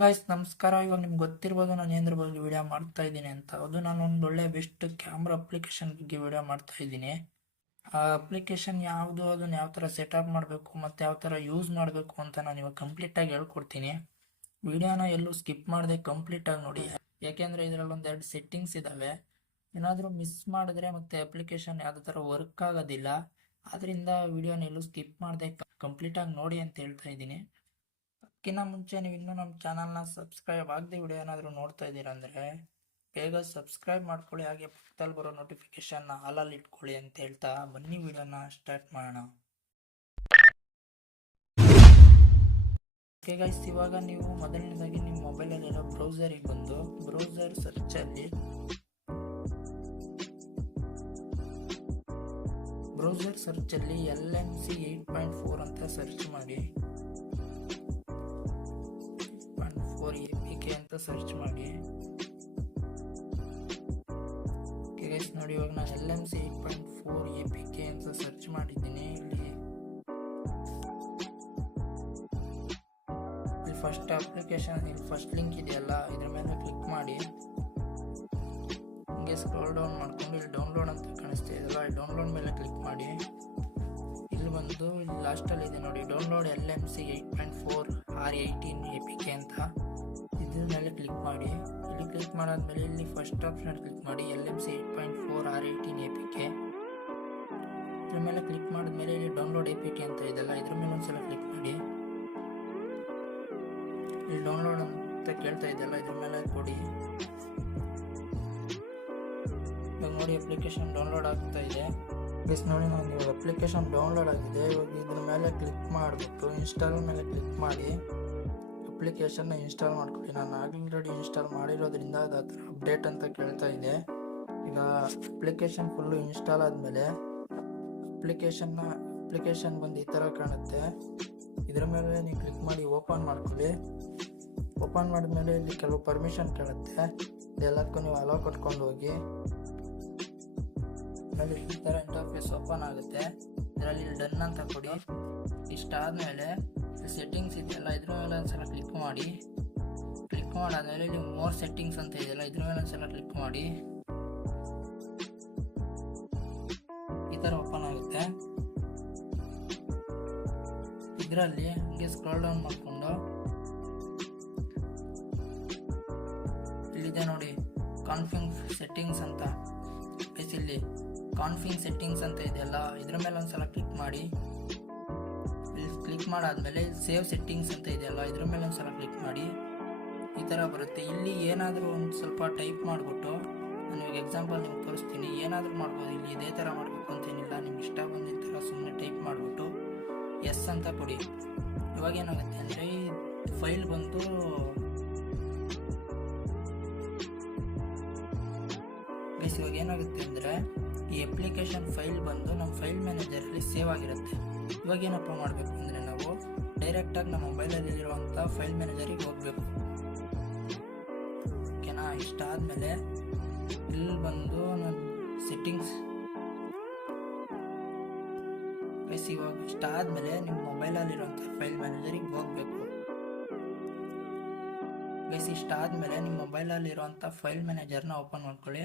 Guys ನಮಸ್ಕಾರ. ಇವಾಗ ನಿಮ್ಗೆ ಗೊತ್ತಿರ್ಬೋದು ನಾನು ಏನ್ರ ಬಗ್ಗೆ ವಿಡಿಯೋ ಮಾಡ್ತಾ ಇದ್ದೀನಿ ಅಂತ. ಅದು ನಾನು ಒಂದು ಒಳ್ಳೆ ಬೆಸ್ಟ್ ಕ್ಯಾಮ್ರಾ ಅಪ್ಲಿಕೇಶನ್ ಬಗ್ಗೆ ವಿಡಿಯೋ ಮಾಡ್ತಾ ಇದ್ದೀನಿ. ಆ ಅಪ್ಲಿಕೇಶನ್ ಯಾವುದು, ಅದನ್ನು ಯಾವ ಥರ ಸೆಟಪ್ ಮಾಡಬೇಕು ಮತ್ತು ಯಾವ ಥರ ಯೂಸ್ ಮಾಡಬೇಕು ಅಂತ ನಾನು ಇವಾಗ ಕಂಪ್ಲೀಟಾಗಿ ಹೇಳ್ಕೊಡ್ತೀನಿ. ವಿಡಿಯೋನ ಎಲ್ಲೂ ಸ್ಕಿಪ್ ಮಾಡದೆ ಕಂಪ್ಲೀಟಾಗಿ ನೋಡಿ. ಯಾಕೆಂದರೆ ಇದರಲ್ಲಿ ಒಂದೆರಡು ಸೆಟ್ಟಿಂಗ್ಸ್ ಇದ್ದಾವೆ ಏನಾದರೂ ಮಿಸ್ ಮಾಡಿದ್ರೆ ಮತ್ತು ಅಪ್ಲಿಕೇಶನ್ ಯಾವುದೇ ಥರ ವರ್ಕ್ ಆಗೋದಿಲ್ಲ. ಆದ್ದರಿಂದ ವಿಡಿಯೋನ ಎಲ್ಲೂ ಸ್ಕಿಪ್ ಮಾಡದೆ ಕಂಪ್ಲೀಟಾಗಿ ನೋಡಿ ಅಂತ ಹೇಳ್ತಾ ಇದ್ದೀನಿ. ಅದಕ್ಕಿಂತ ಮುಂಚೆ ನೀವು ಇನ್ನೂ ನಮ್ಮ ಚಾನಲ್ನ ಸಬ್ಸ್ಕ್ರೈಬ್ ಆಗದೆ ವಿಡಿಯೋ ಏನಾದರೂ ನೋಡ್ತಾ ಇದ್ದೀರಾ ಅಂದರೆ ಬೇಗ ಸಬ್ಸ್ಕ್ರೈಬ್ ಮಾಡ್ಕೊಳ್ಳಿ, ಹಾಗೆ ಪಕ್ಕದಲ್ಲಿ ಬರೋ ನೋಟಿಫಿಕೇಶನ್ನ ಹಾಲಲ್ಲಿ ಇಟ್ಕೊಳ್ಳಿ ಅಂತ ಹೇಳ್ತಾ ಬನ್ನಿ ವಿಡಿಯೋನ ಸ್ಟಾರ್ಟ್ ಮಾಡೋಣ. ಓಕೆ ಗೈಸ್ ಇವಾಗ ನೀವು ಮೊದಲನೇದಾಗಿ ನಿಮ್ಮ ಮೊಬೈಲಲ್ಲಿರೋ ಬ್ರೌಸರಿಗೆ ಬಂದು ಬ್ರೌಸರ್ ಸರ್ಚಲ್ಲಿ browser ಸರ್ಚಲ್ಲಿ L M C eight point four ಅಂತ ಸರ್ಚ್ ಮಾಡಿ. ಫೋರ್ ಎ ಪಿ ಕೆ ಅಂತ ಸರ್ಚ್ ಮಾಡಿ. ಗೈಸ್ ನೋಡಿ, ಇವಾಗ ನಾನು L M C eight point four A P K ಅಂತ ಸರ್ಚ್ ಮಾಡಿದ್ದೀನಿ ಇಲ್ಲಿ. ಇಲ್ಲಿ ಫಸ್ಟ್ ಅಪ್ಲಿಕೇಶನ್ ಇಲ್ಲಿ ಫಸ್ಟ್ ಲಿಂಕ್ ಇದೆಯಲ್ಲ, ಇದ್ರ ಮೇಲೆ ಕ್ಲಿಕ್ ಮಾಡಿ. ಹಿಂಗೆ ಸ್ಕ್ರೋಲ್ ಡೌನ್ ಮಾಡ್ಕೊಂಡು ಇಲ್ಲಿ ಡೌನ್ಲೋಡ್ ಅಂತ ಕಾಣಿಸ್ತಾ ಇದೆಯಲ್ಲ ಡೌನ್ಲೋಡ್ ಮೇಲೆ ಕ್ಲಿಕ್ ಮಾಡಿ. ಇಲ್ಲಿ ಬಂದು ಲಾಸ್ಟಲ್ಲಿ ಇದೆ ನೋಡಿ download L M C eight point four R eighteen A P K ಅಂತ. ಇದ್ರ ಮೇಲೆ ಕ್ಲಿಕ್ ಮಾಡಿ. ಇಲ್ಲಿ ಕ್ಲಿಕ್ ಮಾಡಾದ್ಮೇಲೆ ಇಲ್ಲಿ ಫಸ್ಟ್ ಆಪ್ಷನ್ ಕ್ಲಿಕ್ ಮಾಡಿ. L M C eight point four R eighteen A P K ಇದ್ರ ಮೇಲೆ ಕ್ಲಿಕ್ ಮಾಡಿದ್ಮೇಲೆ ಇಲ್ಲಿ ಡೌನ್ಲೋಡ್ ಎ ಪಿ ಕೆ ಅಂತ ಇದೆಲ್ಲ ಇದ್ರ ಮೇಲೆ ಒಂದ್ಸಲ ಕ್ಲಿಕ್ ಮಾಡಿ. ಇಲ್ಲಿ ಡೌನ್ಲೋಡ್ ಅಂತ ಕೇಳ್ತಾ ಇದೆಲ್ಲ ಇದ್ರ ಮೇಲೆ ಕೊಡಿ ಇವಾಗ ನೋಡಿ ಅಪ್ಲಿಕೇಶನ್ ಡೌನ್ಲೋಡ್ ಆಗ್ತಾ ಇದೆ. ಪ್ಲೀಸ್ ನೋಡಿ ನಾನು ಇವಾಗ ಅಪ್ಲಿಕೇಶನ್ ಡೌನ್ಲೋಡ್ ಆಗಿದೆ. ಇವಾಗ ಇದ್ರ ಮೇಲೆ ಕ್ಲಿಕ್ ಮಾಡಿಬಿಟ್ಟು ಇನ್ಸ್ಟಾಲ್ ಮೇಲೆ ಕ್ಲಿಕ್ ಮಾಡಿ. ಅಪ್ಲಿಕೇಶನ್ನ ಇನ್ಸ್ಟಾಲ್ ಮಾಡ್ಕೊಳ್ಳಿ ನಾನು ಆಲ್ರೆಡಿ ಇನ್ಸ್ಟಾಲ್ ಮಾಡಿರೋದ್ರಿಂದ ಅದು ಅಪ್ಡೇಟ್ ಅಂತ ಕೇಳ್ತಾ ಇದೆ. ಈಗ ಅಪ್ಲಿಕೇಶನ್ ಫುಲ್ಲು ಇನ್ಸ್ಟಾಲ್ ಆದಮೇಲೆ ಅಪ್ಲಿಕೇಶನ್ನ, ಅಪ್ಲಿಕೇಶನ್ ಬಂದು ಈ ಥರ ಕಾಣುತ್ತೆ. ಇದರ ಮೇಲೆ ನೀವು ಕ್ಲಿಕ್ ಮಾಡಿ ಓಪನ್ ಮಾಡ್ಕೊಳ್ಳಿ ಓಪನ್ ಮಾಡಿದ್ಮೇಲೆ ಇಲ್ಲಿ ಕೆಲವು ಪರ್ಮಿಷನ್ ಕೇಳುತ್ತೆ ಇದೆಲ್ಲದಕ್ಕೂ ನೀವು ಅಲೋ ಕೊಟ್ಕೊಂಡು ಹೋಗಿ. ಆಮೇಲೆ ಈ ಥರ ಇಂಟರ್ಫೇಸ್ ಓಪನ್ ಆಗುತ್ತೆ. ಇದರಲ್ಲಿ ಡನ್ ಅಂತ ಕೊಡಿ. ಇಷ್ಟಾದಮೇಲೆ ಸೆಟ್ಟಿಂಗ್ಸ್ ಇದೆಯಲ್ಲ, ಇದ್ರ ಮೇಲೆ ಒಂದ್ಸಲ ಕ್ಲಿಕ್ ಮಾಡಿ. ಕ್ಲಿಕ್ ಮಾಡಾದ್ಮೇಲೆ ಇಲ್ಲಿ ಮೋರ್ ಸೆಟ್ಟಿಂಗ್ಸ್ ಅಂತ ಇದೆಯಲ್ಲ, ಇದ್ರ ಮೇಲೆ ಒಂದ್ಸಲ ಕ್ಲಿಕ್ ಮಾಡಿ. ಈ ಥರ ಓಪನ್ ಆಗುತ್ತೆ. ಇದರಲ್ಲಿ ಹಂಗೆ ಸ್ಕ್ರೋಲ್ ಡೌನ್ ಮಾಡಿಕೊಂಡು. ಇಲ್ಲಿದೆ ನೋಡಿ ಕಾನ್ಫಿಂಗ್ ಸೆಟ್ಟಿಂಗ್ಸ್ ಅಂತ. ಇಲ್ಲಿ ಕಾನ್ಫಿಂಗ್ ಸೆಟ್ಟಿಂಗ್ಸ್ ಅಂತ ಇದೆಯಲ್ಲ, ಇದ್ರ ಮೇಲೆ ಒಂದ್ಸಲ ಕ್ಲಿಕ್ ಮಾಡಿ. ಮಾಡಾದ್ಮೇಲೆ ಸೇವ್ ಸೆಟ್ಟಿಂಗ್ಸ್ ಅಂತ ಇದೆಯಲ್ಲ, ಇದ್ರ ಮೇಲೆ ಒಂದು ಸಲ ಕ್ಲಿಕ್ ಮಾಡಿ. ಈ ಥರ ಬರುತ್ತೆ. ಇಲ್ಲಿ ಏನಾದರೂ ಒಂದು ಸ್ವಲ್ಪ ಟೈಪ್ ಮಾಡಿಬಿಟ್ಟು ನಾನು ಇವಾಗ ಎಕ್ಸಾಂಪಲ್ ನಿಮ್ಗೆ ತೋರಿಸ್ತೀನಿ. ಏನಾದರೂ ಮಾಡ್ಬೋದು. ಇಲ್ಲಿ ಇದೇ ಥರ ಮಾಡಬೇಕು ಅಂತೇನಿಲ್ಲ ನಿಮ್ಗೆ ಇಷ್ಟ ಬಂದಿದ್ದ ಥರ ಸುಮ್ಮನೆ ಟೈಪ್ ಮಾಡಿಬಿಟ್ಟು ಎಸ್ ಅಂತ ಕೊಡಿ. ಇವಾಗ ಏನಾಗುತ್ತೆ ಅಂದರೆ ಫೈಲ್ ಬಂತು ಇವಾಗ ಏನಾಗುತ್ತೆ ಅಂದರೆ ಈ ಅಪ್ಲಿಕೇಶನ್ ಫೈಲ್ ಬಂದು ನಮ್ಮ ಫೈಲ್ ಮ್ಯಾನೇಜರಲ್ಲಿ ಸೇವ್ ಆಗಿರುತ್ತೆ. ಇವಾಗ ಏನಪ್ಪ ಮಾಡಬೇಕು ಅಂದರೆ ನಾವು ಡೈರೆಕ್ಟಾಗಿ ನಮ್ಮ ಮೊಬೈಲಲ್ಲಿರುವಂಥ ಫೈಲ್ ಮ್ಯಾನೇಜರಿಗೆ ಹೋಗಬೇಕು. ಓಕೆನಾ ಇಷ್ಟ ಆದಮೇಲೆ ಇಲ್ಲಿ ಬಂದು ನನ್ನ ಸೆಟ್ಟಿಂಗ್ಸ್ ಪ್ಲಸ್ ಇವಾಗ ಇಷ್ಟ ಆದಮೇಲೆ ನಿಮ್ಮ ಮೊಬೈಲಲ್ಲಿರುವಂಥ ಫೈಲ್ ಮ್ಯಾನೇಜರಿಗೆ ಹೋಗಬೇಕು. ಪ್ಲಸ್ ಇಷ್ಟ ಆದಮೇಲೆ ನಿಮ್ಮ ಮೊಬೈಲಲ್ಲಿರುವಂಥ ಫೈಲ್ ಮ್ಯಾನೇಜರ್ನ ಓಪನ್ ಮಾಡ್ಕೊಳ್ಳಿ.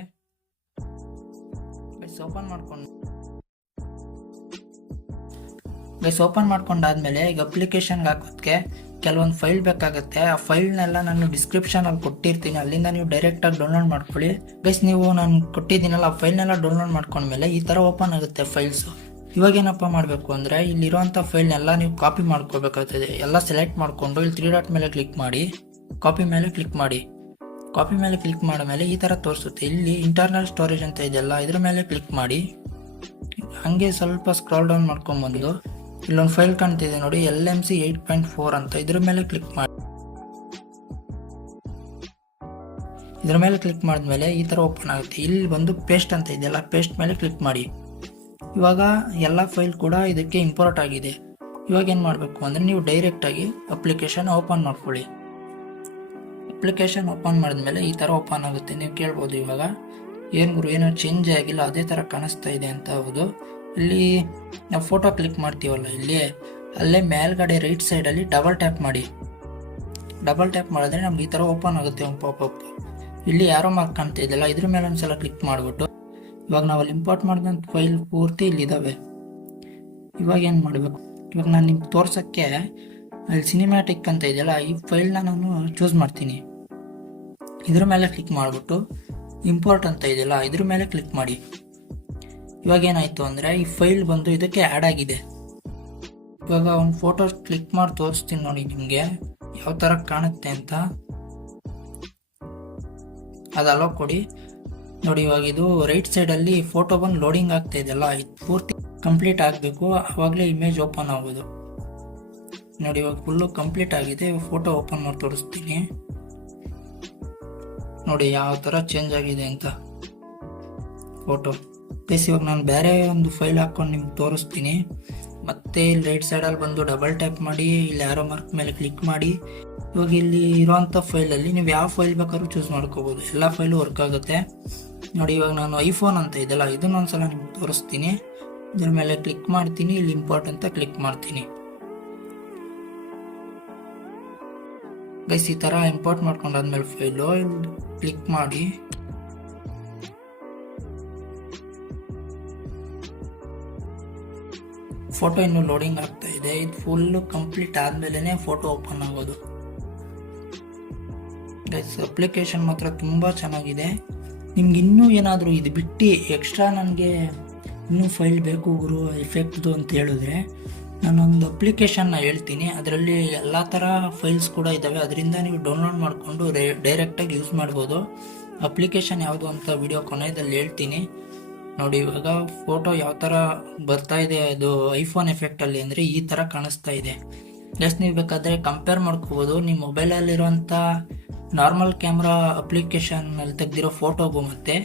ಗೈಸ್ ಓಪನ್ ಮಾಡ್ಕೊಂಡು ಗೈಸ್ ಓಪನ್ ಮಾಡ್ಕೊಂಡಾದ್ಮೇಲೆ ಈಗ ಅಪ್ಲಿಕೇಶನ್ಗೆ ಹಾಕೋದಕ್ಕೆ ಕೆಲವೊಂದು ಫೈಲ್ ಬೇಕಾಗುತ್ತೆ. ಆ ಫೈಲ್ನೆಲ್ಲ ನಾನು ಡಿಸ್ಕ್ರಿಪ್ಷನಲ್ಲಿ ಕೊಟ್ಟಿರ್ತೀನಿ. ಅಲ್ಲಿಂದ ನೀವು ಡೈರೆಕ್ಟಾಗಿ ಡೌನ್ಲೋಡ್ ಮಾಡ್ಕೊಳ್ಳಿ. ಗೈಸ್ ನೀವು ನಾನು ಕೊಟ್ಟಿದ್ದೀನಲ್ಲ, ಆ ಫೈಲ್ನೆಲ್ಲ ಡೌನ್ಲೋಡ್ ಮಾಡ್ಕೊಂಡ್ಮೇಲೆ ಈ ಥರ ಓಪನ್ ಆಗುತ್ತೆ ಫೈಲ್ಸು ಇವಾಗ ಏನಪ್ಪ ಮಾಡಬೇಕು ಅಂದರೆ ಇಲ್ಲಿರುವಂಥ ಫೈಲ್ನೆಲ್ಲ ನೀವು ಕಾಪಿ ಮಾಡ್ಕೋಬೇಕಾಗ್ತದೆ. ಎಲ್ಲ ಸೆಲೆಕ್ಟ್ ಮಾಡಿಕೊಂಡು ಇಲ್ಲಿ ತ್ರೀ ಡಾಟ್ ಮೇಲೆ ಕ್ಲಿಕ್ ಮಾಡಿ ಕಾಪಿ ಮೇಲೆ ಕ್ಲಿಕ್ ಮಾಡಿ. ಕಾಪಿ ಮೇಲೆ ಕ್ಲಿಕ್ ಮಾಡಿದ ಮೇಲೆ ಈ ಥರ ತೋರಿಸುತ್ತೆ. ಇಲ್ಲಿ ಇಂಟರ್ನಲ್ ಸ್ಟೋರೇಜ್ ಅಂತ ಇದೆಯಲ್ಲ ಇದ್ರ ಮೇಲೆ ಕ್ಲಿಕ್ ಮಾಡಿ. ಹಾಗೆ ಸ್ವಲ್ಪ ಸ್ಕ್ರಾಲ್ ಡೌನ್ ಮಾಡ್ಕೊಂಡ್ಬಂದು. ಇಲ್ಲೊಂದು ಫೈಲ್ ಕಾಣ್ತಿದೆ ನೋಡಿ L M C eight point four ಅಂತ. ಇದ್ರ ಮೇಲೆ ಕ್ಲಿಕ್ ಮಾಡಿ. ಇದ್ರ ಮೇಲೆ ಕ್ಲಿಕ್ ಮಾಡಿದ್ಮೇಲೆ ಈ ಥರ ಓಪನ್ ಆಗುತ್ತೆ. ಇಲ್ಲಿ ಬಂದು ಪೇಸ್ಟ್ ಅಂತ ಇದೆಯಲ್ಲ ಪೇಸ್ಟ್ ಮೇಲೆ ಕ್ಲಿಕ್ ಮಾಡಿ. ಇವಾಗ ಎಲ್ಲ ಫೈಲ್ ಕೂಡ ಇದಕ್ಕೆ ಇಂಪೋರ್ಟ್ ಆಗಿದೆ. ಇವಾಗ ಏನು ಮಾಡಬೇಕು ಅಂದರೆ ನೀವು ಡೈರೆಕ್ಟಾಗಿ ಅಪ್ಲಿಕೇಶನ್ ಓಪನ್ ಮಾಡ್ಕೊಳ್ಳಿ. ಅಪ್ಲಿಕೇಶನ್ ಓಪನ್ ಮಾಡಿದ್ಮೇಲೆ ಈ ಥರ ಓಪನ್ ಆಗುತ್ತೆ, ನೀವು ಕೇಳ್ಬೋದು ಇವಾಗ. ಏನು ಗುರು, ಏನೋ ಚೇಂಜ್ ಆಗಿಲ್ಲ, ಅದೇ ಥರ ಕಾಣಿಸ್ತಾ ಇದೆ ಅಂತ ಹೌದು. ಇಲ್ಲಿ ನಾವು ಫೋಟೋ ಕ್ಲಿಕ್ ಮಾಡ್ತೀವಲ್ಲ, ಇಲ್ಲಿ ಅಲ್ಲೇ ಮೇಲ್ಗಡೆ ರೈಟ್ ಸೈಡಲ್ಲಿ ಡಬಲ್ ಟ್ಯಾಪ್ ಮಾಡಿ. ಡಬಲ್ ಟ್ಯಾಪ್ ಮಾಡಿದ್ರೆ ನಮ್ಗೆ ಈ ಥರ ಓಪನ್ ಆಗುತ್ತೆ ಒಂದು ಪಾಪಪ್ ಇಲ್ಲಿ ಯಾರೋ ಮಾರ್ಕ್ ಕಾಣ್ತಾ ಇದೆಯಲ್ಲ, ಇದ್ರ ಮೇಲೆ ಒಂದ್ಸಲ ಕ್ಲಿಕ್ ಮಾಡಿಬಿಟ್ಟು. ಇವಾಗ ನಾವು ಅಲ್ಲಿ ಇಂಪೋರ್ಟ್ ಮಾಡಿದಂಥ ಫೈಲ್ ಪೂರ್ತಿ ಇಲ್ಲಿದ್ದಾವೆ ಇವಾಗ ಏನು ಮಾಡಬೇಕು? ಇವಾಗ ನಾನು ನಿಮ್ಗೆ ತೋರ್ಸೋಕ್ಕೆ ಅಲ್ಲಿ ಸಿನಿಮ್ಯಾಟಿಕ್ ಅಂತ ಇದೆಯಲ್ಲ, ಈ ಫೈಲ್ನ ನಾನು ಚೂಸ್ ಮಾಡ್ತೀನಿ. ಇದ್ರ ಮೇಲೆ ಕ್ಲಿಕ್ ಮಾಡಿಬಿಟ್ಟು ಇಂಪೋರ್ಟ್ ಅಂತ ಇದೆಯಲ್ಲ, ಇದ್ರ ಮೇಲೆ ಕ್ಲಿಕ್ ಮಾಡಿ. ಇವಾಗ ಏನಾಯ್ತು ಅಂದರೆ ಈ ಫೈಲ್ ಬಂದು ಇದಕ್ಕೆ ಆ್ಯಡ್ ಆಗಿದೆ. ಇವಾಗ ಒಂದು ಫೋಟೋ ಕ್ಲಿಕ್ ಮಾಡಿ ತೋರಿಸ್ತೀನಿ ನೋಡಿ ನಿಮಗೆ, ಯಾವ ಥರ ಕಾಣುತ್ತೆ ಅಂತ. ಅದಲ್ಲ ಕೊಡಿ. ನೋಡಿ ಇವಾಗ ಇದು ರೈಟ್ ಸೈಡಲ್ಲಿ ಫೋಟೋ ಬಂದು ಲೋಡಿಂಗ್ ಆಗ್ತಾ ಇದೆಯಲ್ಲ, ಇದು ಪೂರ್ತಿ ಕಂಪ್ಲೀಟ್ ಆಗಬೇಕು ಆವಾಗಲೇ ಇಮೇಜ್ ಓಪನ್ ಆಗೋದು ನೋಡಿ ಇವಾಗ ಫುಲ್ಲು ಕಂಪ್ಲೀಟ್ ಆಗಿದೆ ಫೋಟೋ ಓಪನ್ ಮಾಡಿ ತೋರಿಸ್ತೀನಿ. ನೋಡಿ ಯಾವ ಥರ ಚೇಂಜ್ ಆಗಿದೆ ಅಂತ ಫೋಟೋ ಪ್ಲೀಸ್ ಇವಾಗ ನಾನು ಬೇರೆ ಒಂದು ಫೈಲ್ ಹಾಕ್ಕೊಂಡು ನಿಮ್ಗೆ ತೋರಿಸ್ತೀನಿ. ಮತ್ತೆ ಇಲ್ಲಿ ರೈಟ್ ಸೈಡಲ್ಲಿ ಬಂದು ಡಬಲ್ ಟ್ಯಾಪ್ ಮಾಡಿ, ಇಲ್ಲಿ ಯಾರೋ ಮಾರ್ಕ್ ಮೇಲೆ ಕ್ಲಿಕ್ ಮಾಡಿ. ಇವಾಗ ಇಲ್ಲಿ ಇರೋವಂಥ ಫೈಲಲ್ಲಿ ನೀವು ಯಾವ ಫೈಲ್ ಬೇಕಾದ್ರೂ ಚೂಸ್ ಮಾಡ್ಕೋಬೋದು. ಎಲ್ಲ ಫೈಲು ವರ್ಕ್ ಆಗುತ್ತೆ. ನೋಡಿ ಇವಾಗ ನಾನು ಐಫೋನ್ ಅಂತ ಇದೆಲ್ಲ ಇದನ್ನ ಒಂದ್ಸಲ ನಿಮ್ಗೆ ತೋರಿಸ್ತೀನಿ. ಇದ್ರ ಮೇಲೆ ಕ್ಲಿಕ್ ಮಾಡ್ತೀನಿ, ಇಲ್ಲಿ ಇಂಪಾರ್ಟ್ ಅಂತ ಕ್ಲಿಕ್ ಮಾಡ್ತೀನಿ. ಗೈಸ್, ಈ ಥರ ಇಂಪೋರ್ಟ್ ಮಾಡ್ಕೊಂಡಾದ್ಮೇಲೆ ಫೈಲು ಇಲ್ಲಿ ಕ್ಲಿಕ್ ಮಾಡಿ. ಫೋಟೋ ಇನ್ನು ಲೋಡಿಂಗ್ ಆಗ್ತಾ ಇದೆ. ಇದು ಫುಲ್ಲು ಕಂಪ್ಲೀಟ್ ಆದ್ಮೇಲೆ ಫೋಟೋ ಓಪನ್ ಆಗೋದು. ಗೈಸ್ ಅಪ್ಲಿಕೇಶನ್ ಮಾತ್ರ ತುಂಬ ಚೆನ್ನಾಗಿದೆ. ನಿಮ್ಗೆ ಇನ್ನೂ ಏನಾದರೂ ಇದು ಬಿಟ್ಟು ಎಕ್ಸ್ಟ್ರಾ ನನಗೆ ಇನ್ನೂ ಫೈಲ್ ಬೇಕು ಗುರು ಎಫೆಕ್ಟ್ದು ಅಂತ ಹೇಳಿದ್ರೆ ನಾನೊಂದು ಅಪ್ಲಿಕೇಶನ್ನ ಹೇಳ್ತೀನಿ. ಅದರಲ್ಲಿ ಎಲ್ಲ ಥರ ಫೈಲ್ಸ್ ಕೂಡ ಇದ್ದಾವೆ ಅದರಿಂದ ನೀವು ಡೌನ್ಲೋಡ್ ಮಾಡಿಕೊಂಡು ಡೈರೆಕ್ಟಾಗಿ ಯೂಸ್ ಮಾಡ್ಬೋದು. ಅಪ್ಲಿಕೇಶನ್ ಯಾವುದು ಅಂತ ವಿಡಿಯೋ ಕೊನೆಯಲ್ಲಿ ಹೇಳ್ತೀನಿ. ನೋಡಿ, ಇವಾಗ ಫೋಟೋ ಯಾವ ಥರ ಬರ್ತಾ ಇದೆ, ಅದು ಐಫೋನ್ ಎಫೆಕ್ಟಲ್ಲಿ ಅಂದರೆ ಈ ಥರ ಕಾಣಿಸ್ತಾ ಇದೆ. ಜಸ್ಟ್ ನೀವು ಬೇಕಾದರೆ ಕಂಪೇರ್ ಮಾಡ್ಕೋಬೋದು. ನಿಮ್ಮ ಮೊಬೈಲಲ್ಲಿರುವಂಥ ನಾರ್ಮಲ್ ಕ್ಯಾಮ್ರಾ ಅಪ್ಲಿಕೇಶನಲ್ಲಿ ತೆಗೆದಿರೋ ಫೋಟೋಗೂ ಮತ್ತು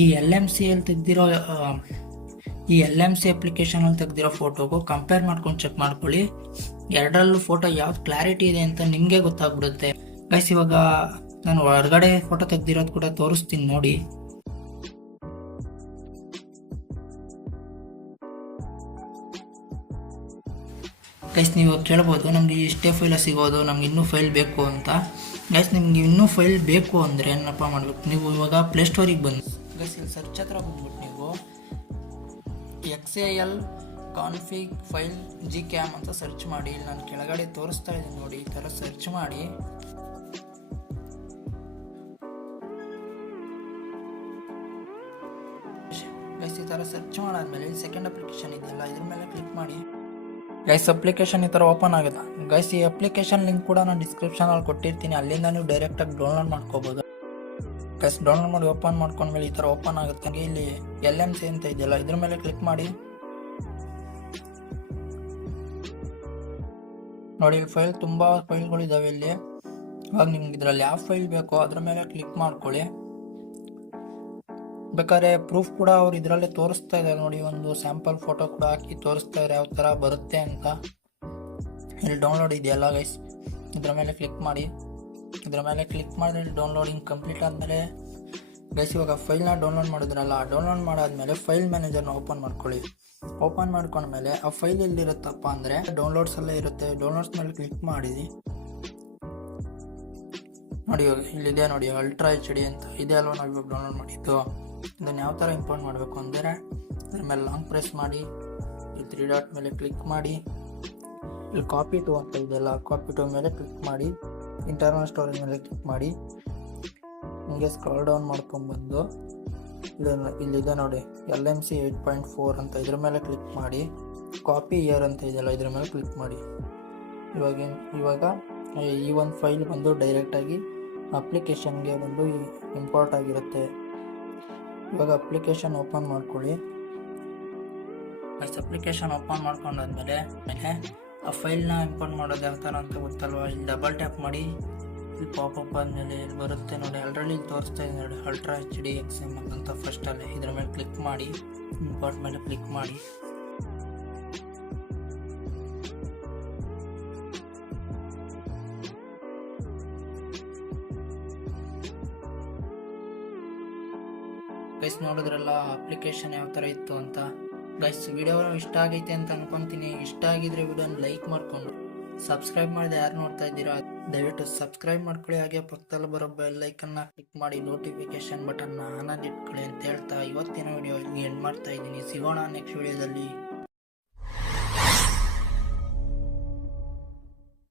ಈ ಎಲ್ ಎಂ ಸಿಯಲ್ಲಿ ತೆಗ್ದಿರೋ ಈ ಎಲ್ ಎಂ ಸಿ ಅಪ್ಲಿಕೇಶನಲ್ಲಿ ತೆಗೆದಿರೋ ಫೋಟೋಗೂ ಕಂಪೇರ್ ಮಾಡ್ಕೊಂಡು ಚೆಕ್ ಮಾಡ್ಕೊಳ್ಳಿ. ಎರಡರಲ್ಲೂ ಫೋಟೋ ಯಾವ್ದು ಕ್ಲಾರಿಟಿ ಇದೆ ಅಂತ ನಿಮಗೆ ಗೊತ್ತಾಗ್ಬಿಡುತ್ತೆ. ಗೈಸ್ ಇವಾಗ ನಾನು ಹೊರಗಡೆ ಫೋಟೋ ತೆಗೆದಿರೋದು ಕೂಡ ತೋರಿಸ್ತೀನಿ ನೋಡಿ. ಗೈಸ್ ನೀವು ಕೇಳ್ಬೋದು ನಮಗೆ ಇಷ್ಟೇ ಫೈಲ ಸಿಗೋದು, ನಮ್ಗೆ ಇನ್ನೂ ಫೈಲ್ ಬೇಕು ಅಂತ. ಗೈಸ್ ನಿಮ್ಗೆ ಇನ್ನೂ ಫೈಲ್ ಬೇಕು ಅಂದರೆ ಏನಪ್ಪ ಮಾಡಬೇಕು? ನೀವು ಇವಾಗ ಪ್ಲೇಸ್ಟೋರಿಗೆ ಬಂದು ಗೈಸ್ ಇಲ್ಲಿ ಸರ್ಚ್ ಹತ್ರ ನೀವು X A L config file G cam ಅಂತ ಸರ್ಚ್ ಮಾಡಿ. ಇಲ್ಲಿ ನಾನು ಕೆಳಗಡೆ ತೋರಿಸ್ತಾ ಇದ್ದೀನಿ ನೋಡಿ, ಈ ಥರ ಸರ್ಚ್ ಮಾಡಿ. ಗೈಸ್ ಈ ಥರ ಸರ್ಚ್ ಮಾಡಾದ್ಮೇಲೆ ಸೆಕೆಂಡ್ ಅಪ್ಲಿಕೇಶನ್ ಇದೆಯಲ್ಲ, ಇದ್ರ ಮೇಲೆ ಕ್ಲಿಕ್ ಮಾಡಿ. ಗೈಸ್ ಅಪ್ಲಿಕೇಶನ್ ಈ ಥರ ಓಪನ್ ಆಗಿದೆ. ಗೈಸ್ ಈ ಅಪ್ಲಿಕೇಶನ್ ಲಿಂಕ್ ಕೂಡ ನಾನು ಡಿಸ್ಕ್ರಿಪ್ಷನಲ್ಲಿ ಕೊಟ್ಟಿರ್ತೀನಿ. ಅಲ್ಲಿಂದ ನೀವು ಡೈರೆಕ್ಟಾಗಿ ಡೌನ್ಲೋಡ್ ಮಾಡ್ಕೋಬೋದು. ಗೈಸ್ ಡೌನ್ಲೋಡ್ ಮಾಡಿ ಓಪನ್ ಮಾಡ್ಕೊಂಡ್ಮೇಲೆ ಈ ಥರ ಓಪನ್ ಆಗುತ್ತೆ ಹಾಗೆ ಇಲ್ಲಿ ಎಲ್ ಎಂ ಸಿ ಅಂತ ಇದೆಯಲ್ಲ, ಇದ್ರ ಮೇಲೆ ಕ್ಲಿಕ್ ಮಾಡಿ. ನೋಡಿ ಫೈಲ್ ತುಂಬ ಇದಾವೆ ಇಲ್ಲಿ. ಇವಾಗ ನಿಮ್ಗೆ ಇದರಲ್ಲಿ ಯಾವ ಫೈಲ್ ಬೇಕೋ ಅದ್ರ ಮೇಲೆ ಕ್ಲಿಕ್ ಮಾಡ್ಕೊಳ್ಳಿ. ಬೇಕಾದ್ರೆ ಪ್ರೂಫ್ ಕೂಡ ಅವ್ರು ಇದರಲ್ಲೇ ತೋರಿಸ್ತಾ ಇದ್ದಾರೆ. ನೋಡಿ, ಒಂದು ಸ್ಯಾಂಪಲ್ ಫೋಟೋ ಕೂಡ ಹಾಕಿ ತೋರಿಸ್ತಾ ಇದ್ದಾರೆ, ಯಾವ ಥರ ಬರುತ್ತೆ ಅಂತ. ಇಲ್ಲಿ ಡೌನ್ಲೋಡ್ ಇದೆಯಲ್ಲ ಗೈಸ್ ಇದ್ರ ಮೇಲೆ ಕ್ಲಿಕ್ ಮಾಡಿ. ಇದ್ರ ಮೇಲೆ ಕ್ಲಿಕ್ ಮಾಡಿದ್ರೆ ಡೌನ್ಲೋಡಿಂಗ್ ಕಂಪ್ಲೀಟ್ ಆದಮೇಲೆ ಗೈಸ್ ಇವಾಗ ಫೈಲ್ನ ಡೌನ್ಲೋಡ್ ಮಾಡಿದ್ರಲ್ಲ ಡೌನ್ಲೋಡ್ ಮಾಡಾದ್ಮೇಲೆ ಫೈಲ್ ಮ್ಯಾನೇಜರ್ನ ಓಪನ್ ಮಾಡ್ಕೊಳ್ಳಿ. ಓಪನ್ ಮಾಡ್ಕೊಂಡ್ಮೇಲೆ ಆ ಫೈಲ್ ಎಲ್ಲಿರುತ್ತಪ್ಪ ಅಂದರೆ ಡೌನ್ಲೋಡ್ಸ್ ಎಲ್ಲ ಇರುತ್ತೆ. ಡೌನ್ಲೋಡ್ಸ್ ಮೇಲೆ ಕ್ಲಿಕ್ ಮಾಡಿ. ನೋಡಿ ಇವಾಗ ಇಲ್ಲಿದೆ ನೋಡಿ ಅಲ್ಟ್ರಾ ಎಚ್ ಡಿ ಅಂತ. ಇದೆ ಅಲ್ವಾ ನಾವು ಇವಾಗ ಡೌನ್ಲೋಡ್ ಮಾಡಿದ್ದು? ಇದನ್ನು ಯಾವ ಥರ ಇಂಪೋರ್ಟ್ ಮಾಡಬೇಕು ಅಂದರೆ, ಅದ್ರ ಮೇಲೆ ಲಾಂಗ್ ಪ್ರೆಸ್ ಮಾಡಿ, ಈ ತ್ರೀ ಡಾಟ್ ಮೇಲೆ ಕ್ಲಿಕ್ ಮಾಡಿ. ಇಲ್ಲಿ ಕಾಪಿ ಟು ಅಂತ ಇದೆಯಲ್ಲ ಕಾಪಿ ಟು ಮೇಲೆ ಕ್ಲಿಕ್ ಮಾಡಿ. ಇಂಟರ್ನಲ್ ಸ್ಟೋರೇಜ್ ಮೇಲೆ ಕ್ಲಿಕ್ ಮಾಡಿ, ಹಿಂಗೆ ಸ್ಕ್ರಾಲ್ ಡೌನ್ ಮಾಡ್ಕೊಂಡ್ಬಂದು ಇಲ್ಲಿ ಇಲ್ಲಿದೆ ನೋಡಿ L M C eight point four ಅಂತ ಇದ್ರ ಮೇಲೆ ಕ್ಲಿಕ್ ಮಾಡಿ ಕಾಪಿ ಇಯರ್ ಅಂತ ಇದೆಯಲ್ಲ, ಇದ್ರ ಮೇಲೆ ಕ್ಲಿಕ್ ಮಾಡಿ. ಇವಾಗ ಇವಾಗ ಈ ಒಂದು ಫೈಲ್ ಬಂದು ಡೈರೆಕ್ಟಾಗಿ ಅಪ್ಲಿಕೇಶನ್ಗೆ ಬಂದು ಇಂಪೋರ್ಟ್ ಆಗಿರುತ್ತೆ. ಇವಾಗ ಅಪ್ಲಿಕೇಶನ್ ಓಪನ್ ಮಾಡ್ಕೊಳ್ಳಿ. ಅಪ್ಲಿಕೇಶನ್ ಓಪನ್ ಮಾಡ್ಕೊಂಡಾದ್ಮೇಲೆ ಮೇಲೆ ಆ ಫೈಲ್ನ ಇಂಪೋರ್ಟ್ ಮಾಡೋದು ಯಾವ ಥರ ಅಂತ ಗೊತ್ತಲ್ವಾ? ಇಲ್ಲಿ ಡಬಲ್ ಟ್ಯಾಪ್ ಮಾಡಿ, ಇಲ್ಲಿ ಪಾಪಪ್ ಆದಮೇಲೆ ಇಲ್ಲಿ ಬರುತ್ತೆ ನೋಡಿ. ಎಲ್ಲರಲ್ಲಿ ತೋರಿಸ್ತಾ ಇದೆ ನೋಡಿ. Ultra H D X M ಅಂತ ಫಸ್ಟಲ್ಲಿ ಇದ್ರ ಮೇಲೆ ಕ್ಲಿಕ್ ಮಾಡಿ ಇಂಪೋರ್ಟ್ ಮೇಲೆ ಕ್ಲಿಕ್ ಮಾಡಿ. ನೋಡಿದ್ರಲ್ಲ ಅಪ್ಲಿಕೇಶನ್ ಯಾವ ಥರ ಇತ್ತು ಅಂತ? ಗೈಸ್ ವಿಡಿಯೋ ಇಷ್ಟ ಆಗೈತೆ ಅಂತ ಅನ್ಕೊಂತೀನಿ. ಇಷ್ಟ ಆಗಿದ್ರೆ ವಿಡಿಯೋನ ಲೈಕ್ ಮಾಡಿಕೊಂಡು ಸಬ್ಸ್ಕ್ರೈಬ್ ಮಾಡಿದ ಯಾರು ನೋಡ್ತಾ ಇದ್ದೀರಾ, ದಯವಿಟ್ಟು ಸಬ್ಸ್ಕ್ರೈಬ್ ಮಾಡ್ಕೊಳ್ಳಿ. ಹಾಗೆ ಪಕ್ಕದಲ್ಲಿ ಬರೋ ಬೆಲ್ ಐಕನ್ನ ಕ್ಲಿಕ್ ಮಾಡಿ ನೋಟಿಫಿಕೇಶನ್ ಬಟನ್ನ ಆನ್ ಇಟ್ಕೊಳ್ಳಿ ಅಂತ ಹೇಳ್ತಾ ಇವತ್ತಿನ ವಿಡಿಯೋ ಇಲ್ಲಿ ಎಂಡ್ ಮಾಡ್ತಾ ಇದ್ದೀನಿ. ಸಿಗೋಣ ನೆಕ್ಸ್ಟ್ ವಿಡಿಯೋದಲ್ಲಿ